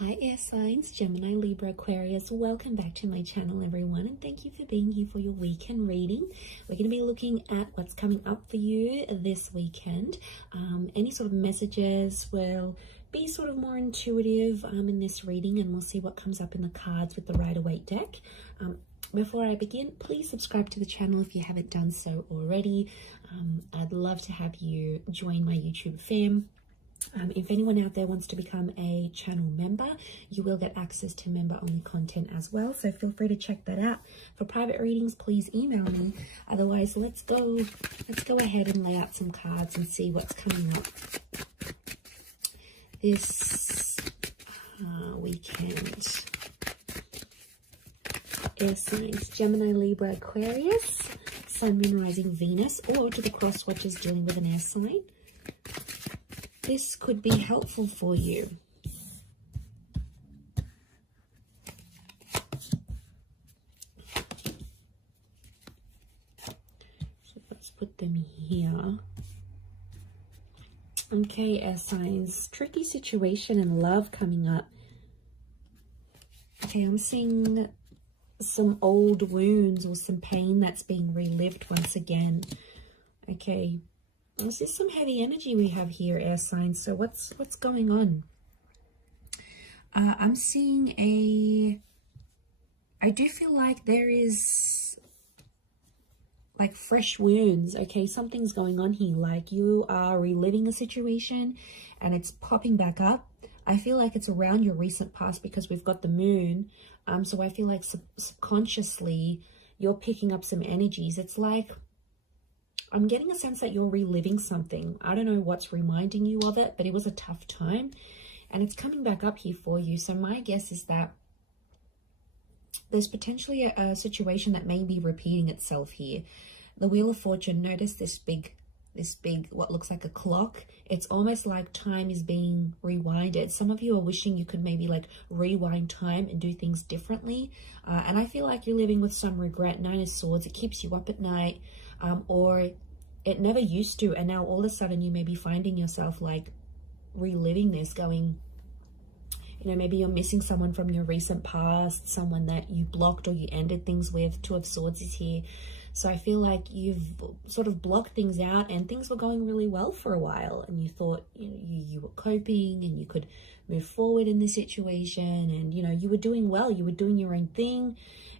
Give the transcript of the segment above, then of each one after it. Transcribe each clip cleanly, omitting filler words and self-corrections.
Hi air signs, Gemini, Libra, Aquarius. Welcome back to my channel, everyone, and thank you for being here for your weekend reading. We're going to be looking at what's coming up for you this weekend. Any sort of messages will be sort of more intuitive in this reading, and we'll see what comes up in the cards with the Rider-Waite deck. Before I begin, please subscribe to the channel if you haven't done so already. I'd love to have you join my YouTube fam. If anyone out there wants to become a channel member, you will get access to member-only content as well. So feel free to check that out. For private readings, please email me. Otherwise, let's go ahead and lay out some cards and see what's coming up this weekend. Air signs, Gemini, Libra, Aquarius, Sun, Moon, Rising, Venus, or to the cross watchers dealing with an air sign. This could be helpful for you. So let's put them here. Okay, air signs. Tricky situation in love coming up. Okay, I'm seeing some old wounds or some pain that's being relived once again. Okay. This is some heavy energy we have here, air signs. So what's going on? I'm seeing I do feel like there is like fresh wounds. Okay, something's going on here. Like you are reliving a situation and it's popping back up. I feel like it's around your recent past because we've got the moon. So I feel like subconsciously you're picking up some energies. It's like I'm getting a sense that you're reliving something. I don't know what's reminding you of it, but it was a tough time and it's coming back up here for you. So my guess is that there's potentially a situation that may be repeating itself here. The Wheel of Fortune, notice this big, what looks like a clock. It's almost like time is being rewinded. Some of you are wishing you could maybe like rewind time and do things differently. And I feel like you're living with some regret. Nine of Swords, it keeps you up at night. Or it never used to, and now all of a sudden you may be finding yourself like reliving this, going, you know, maybe you're missing someone from your recent past, someone that you blocked or you ended things with. Two of Swords is here. So I feel like you've sort of blocked things out and things were going really well for a while and you thought, you know, you were coping and you could move forward in this situation and, you know, you were doing well, you were doing your own thing.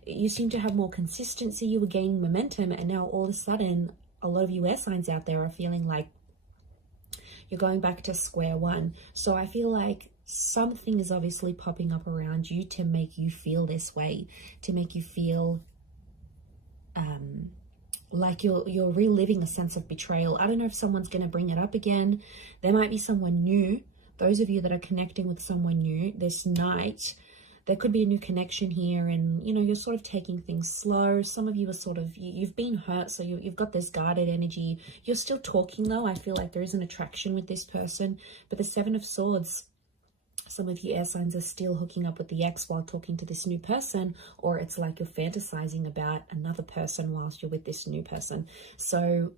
You seem to have more consistency, you were gaining momentum, and now all of a sudden a lot of you air signs out there are feeling like you're going back to square one. So I feel like something is obviously popping up around you to make you feel this way, to make you feel like you're reliving a sense of betrayal. I don't know if someone's going to bring it up again. There might be someone new. Those of you that are connecting with someone new this night, there could be a new connection here and, you know, you're sort of taking things slow. Some of you are sort of, you've been hurt, so you've got this guarded energy. You're still talking though. I feel like there is an attraction with this person. But the Seven of Swords, some of you air signs are still hooking up with the ex while talking to this new person, or it's like you're fantasizing about another person whilst you're with this new person. So,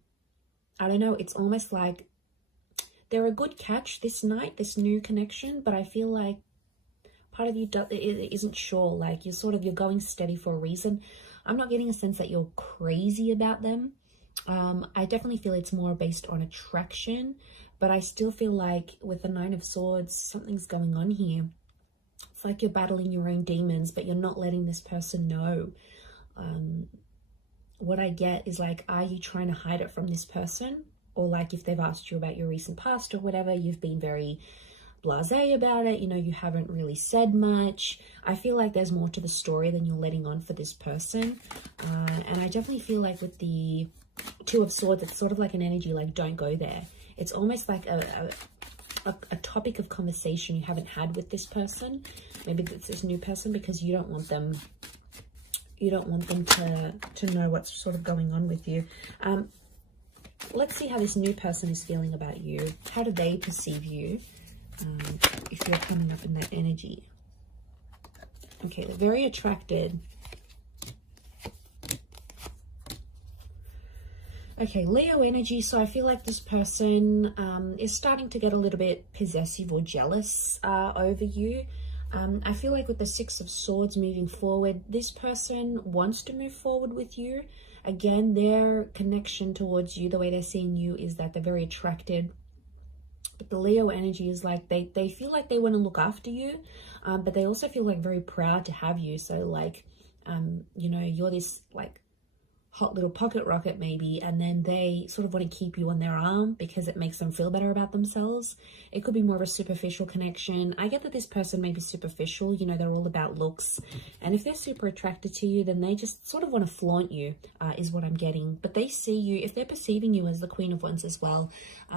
I don't know, it's almost like they're a good catch this night, this new connection, but I feel like part of you isn't sure, like you're going steady for a reason. I'm not getting a sense that you're crazy about them. I definitely feel it's more based on attraction, but I still feel like with the Nine of Swords, something's going on here. It's like you're battling your own demons, but you're not letting this person know. What I get is like, are you trying to hide it from this person? Or like if they've asked you about your recent past or whatever, you've been very blasé about it, you know, you haven't really said much. I feel like there's more to the story than you're letting on for this person. And I definitely feel like with the Two of Swords, it's sort of like an energy like, don't go there. It's almost like a topic of conversation you haven't had with this person. Maybe it's this new person because you don't want them to know what's sort of going on with you. Let's see how this new person is feeling about you. How do they perceive you? If you're coming up in that energy. Okay, they're very attracted. Okay, Leo energy. So I feel like this person is starting to get a little bit possessive or jealous over you. I feel like with the Six of Swords moving forward, this person wants to move forward with you. Again, their connection towards you, the way they're seeing you, is that they're very attracted. But the Leo energy is like they feel like they want to look after you, but they also feel like very proud to have you. So like, you know, you're this like hot little pocket rocket maybe, and then they sort of want to keep you on their arm because it makes them feel better about themselves. It could be more of a superficial connection. I get that this person may be superficial, you know, they're all about looks, and if they're super attracted to you, then they just sort of want to flaunt you, is what I'm getting. But they see you, if they're perceiving you as the Queen of Wands as well,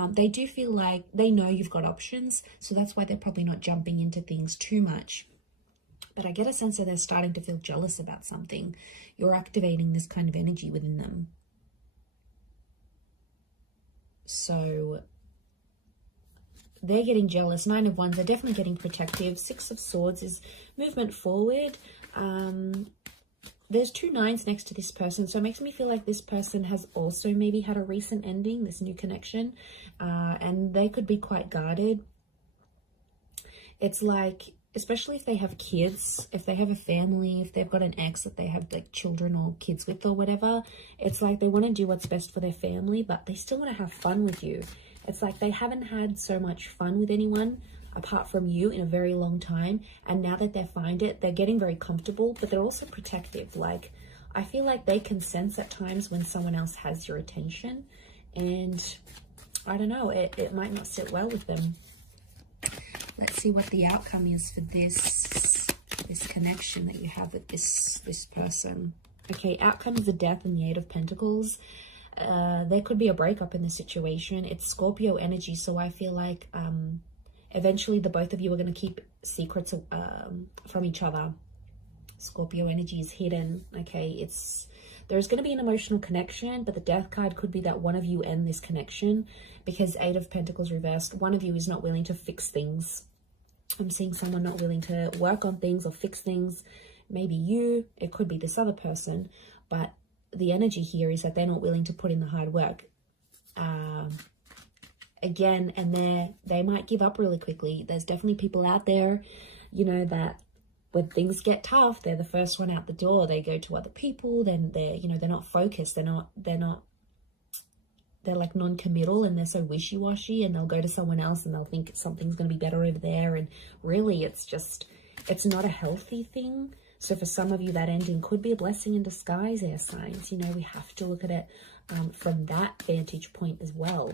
they do feel like they know you've got options, so that's why they're probably not jumping into things too much. But I get a sense that they're starting to feel jealous about something. You're activating this kind of energy within them. So they're getting jealous. Nine of Wands, they're definitely getting protective. Six of Swords is movement forward. There's two nines next to this person, so it makes me feel like this person has also maybe had a recent ending, this new connection, and they could be quite guarded. It's like, especially if they have kids, if they have a family, if they've got an ex that they have like children or kids with or whatever, it's like they want to do what's best for their family, but they still want to have fun with you. It's like they haven't had so much fun with anyone apart from you in a very long time, and now that they find it, they're getting very comfortable, but they're also protective. Like, I feel like they can sense at times when someone else has your attention, and I don't know, it might not sit well with them. Let's see what the outcome is for this connection that you have with this person. Okay, outcome is the Death and the Eight of Pentacles. There could be a breakup in the situation. It's Scorpio energy, so I feel like eventually the both of you are going to keep secrets from each other. Scorpio energy is hidden. Okay, there's going to be an emotional connection, but the Death card could be that one of you end this connection, because Eight of Pentacles reversed, one of you is not willing to fix things. I'm seeing someone not willing to work on things or fix things. Maybe you, it could be this other person, but the energy here is that they're not willing to put in the hard work. Again, and they might give up really quickly. There's definitely people out there, you know, that when things get tough, they're the first one out the door. They go to other people, then they're not focused. They're like non-committal, and they're so wishy-washy, and they'll go to someone else and they'll think something's going to be better over there. And really it's not a healthy thing. So for some of you, that ending could be a blessing in disguise, air signs. You know, we have to look at it from that vantage point as well.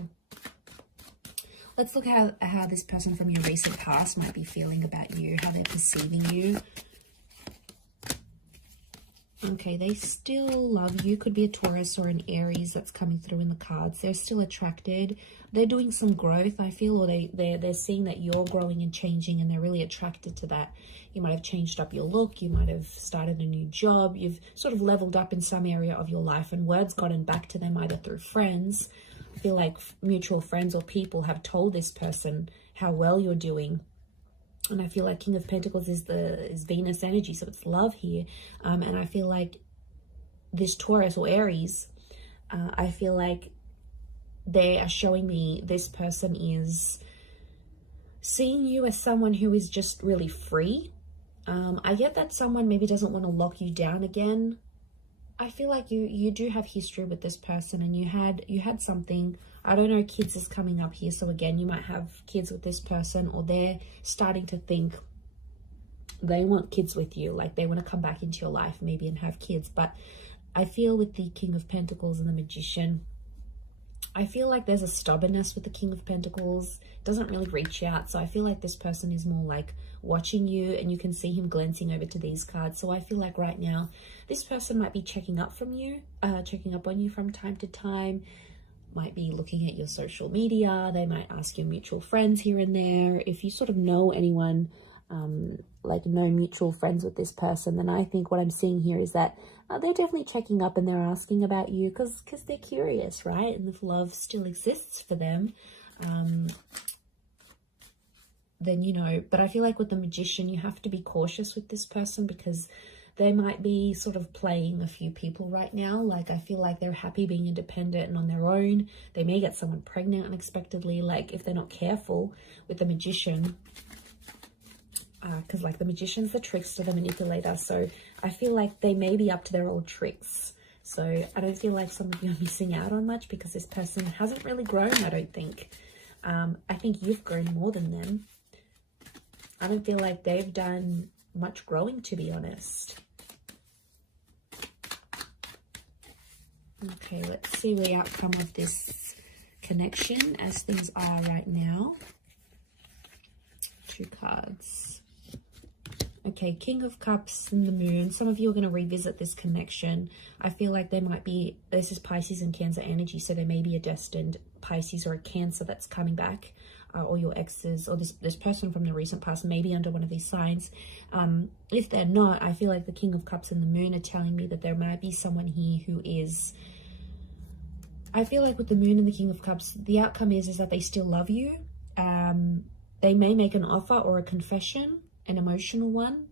Let's look at how this person from your recent past might be feeling about you, how they're perceiving you. Okay, they still love you. Could be a Taurus or an Aries that's coming through in the cards. They're still attracted. They're doing some growth, I feel, or they're seeing that you're growing and changing, and they're really attracted to that. You might have changed up your look. You might have started a new job. You've sort of leveled up in some area of your life, and word's gotten back to them either through friends. I feel like mutual friends or people have told this person how well you're doing. And I feel like King of Pentacles is Venus energy, so it's love here. And I feel like this Taurus or Aries, I feel like they are showing me this person is seeing you as someone who is just really free. I get that someone maybe doesn't want to lock you down again. I feel like you do have history with this person, and you had something. I don't know, kids is coming up here, so again, you might have kids with this person, or they're starting to think they want kids with you, like they want to come back into your life maybe and have kids. But I feel with the King of Pentacles and the Magician, I feel like there's a stubbornness with the King of Pentacles. Doesn't really reach out, so I feel like this person is more like watching you, and you can see him glancing over to these cards. So I feel like right now this person might be checking up on you from time to time, might be looking at your social media. They might ask your mutual friends here and there. If you sort of know anyone, like no mutual friends with this person, then I think what I'm seeing here is that they're definitely checking up, and they're asking about you because they're curious, right? And if love still exists for them, then, you know, but I feel like with the Magician, you have to be cautious with this person because they might be sort of playing a few people right now. Like, I feel like they're happy being independent and on their own. They may get someone pregnant unexpectedly, like if they're not careful with the Magician. because like the magician's the trickster, the manipulator. So I feel like they may be up to their old tricks. So I don't feel like some of you are missing out on much because this person hasn't really grown, I don't think. I think you've grown more than them. I don't feel like they've done much growing, to be honest. Okay, let's see the outcome of this connection as things are right now. 2 cards. Okay, King of Cups and the Moon. Some of you are going to revisit this connection. I feel like there might be, this is Pisces and Cancer energy, so there may be a destined Pisces or a Cancer that's coming back, or your exes, or this person from the recent past may be under one of these signs. If they're not, I feel like the King of Cups and the Moon are telling me that there might be someone here who is, I feel like with the Moon and the King of Cups, the outcome is that they still love you. They may make an offer or a confession, an emotional one.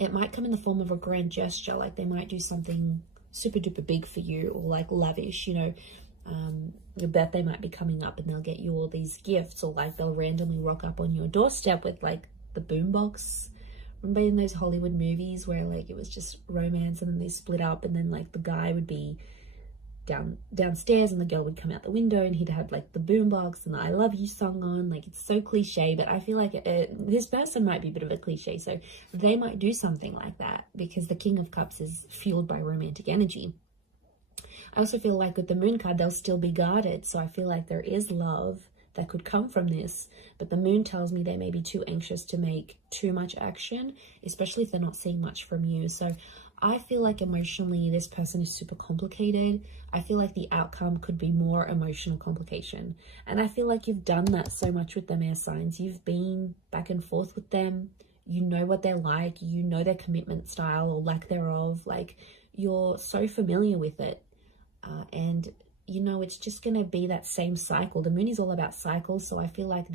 It might come in the form of a grand gesture, like they might do something super duper big for you, or like lavish, you know. Your birthday might be coming up and they'll get you all these gifts, or like they'll randomly rock up on your doorstep with like the boombox. Remember in those Hollywood movies where like it was just romance and then they split up, and then like the guy would be downstairs and the girl would come out the window and he'd have like the boombox and the I love you song on. Like, it's so cliche, but I feel like this person might be a bit of a cliche, so they might do something like that because the King of Cups is fueled by romantic energy. I also feel like with the Moon card, they'll still be guarded, so I feel like there is love that could come from this, but the Moon tells me they may be too anxious to make too much action, especially if they're not seeing much from you. So I feel like emotionally this person is super complicated. I feel like the outcome could be more emotional complication, and I feel like you've done that so much with them, air signs. You've been back and forth with them. You know what they're like, you know their commitment style or lack thereof. Like, you're so familiar with it, and you know it's just going to be that same cycle. The Moon is all about cycles, so I feel like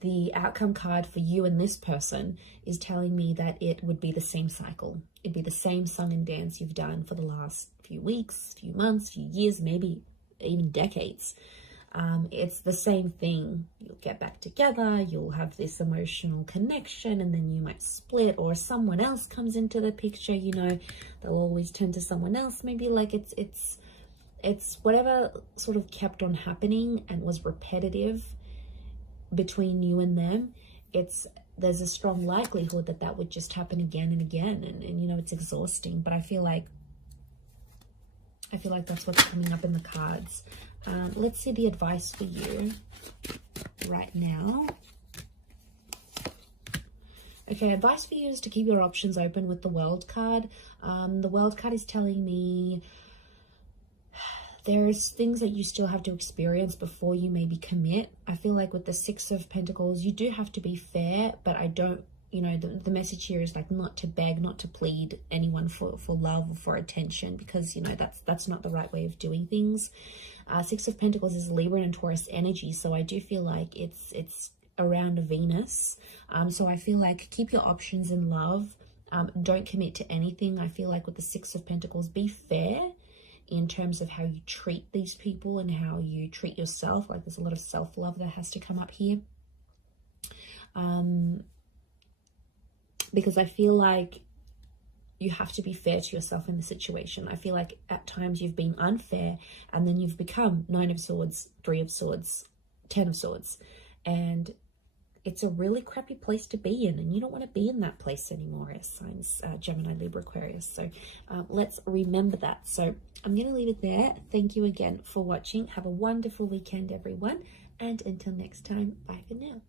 the outcome card for you and this person is telling me that it would be the same cycle. It'd be the same song and dance you've done for the last few weeks, few months, few years, maybe even decades. It's the same thing. You'll get back together, you'll have this emotional connection, and then you might split, or someone else comes into the picture. You know, they'll always turn to someone else. Maybe like it's whatever sort of kept on happening and was repetitive between you and them. There's a strong likelihood that that would just happen again and again, and you know, it's exhausting. But I feel like that's what's coming up in the cards. Let's see the advice for you right now. Okay, advice for you is to keep your options open with the World card. The World card is telling me there's things that you still have to experience before you maybe commit. I feel like with the Six of Pentacles, you do have to be fair, but I don't, you know, the message here is like not to beg, not to plead anyone for love or for attention, because, you know, that's not the right way of doing things. Six of Pentacles is Libra and Taurus energy, so I do feel like it's around Venus. So I feel like keep your options in love. Don't commit to anything. I feel like with the Six of Pentacles, be fair in terms of how you treat these people and how you treat yourself. Like, there's a lot of self-love that has to come up here. Because I feel like you have to be fair to yourself in the situation. I feel like at times you've been unfair, and then you've become Nine of Swords, Three of Swords, Ten of Swords, and it's a really crappy place to be in, and you don't want to be in that place anymore, as signs Gemini, Libra, Aquarius. So let's remember that. So I'm going to leave it there. Thank you again for watching. Have a wonderful weekend, everyone, and until next time, bye for now.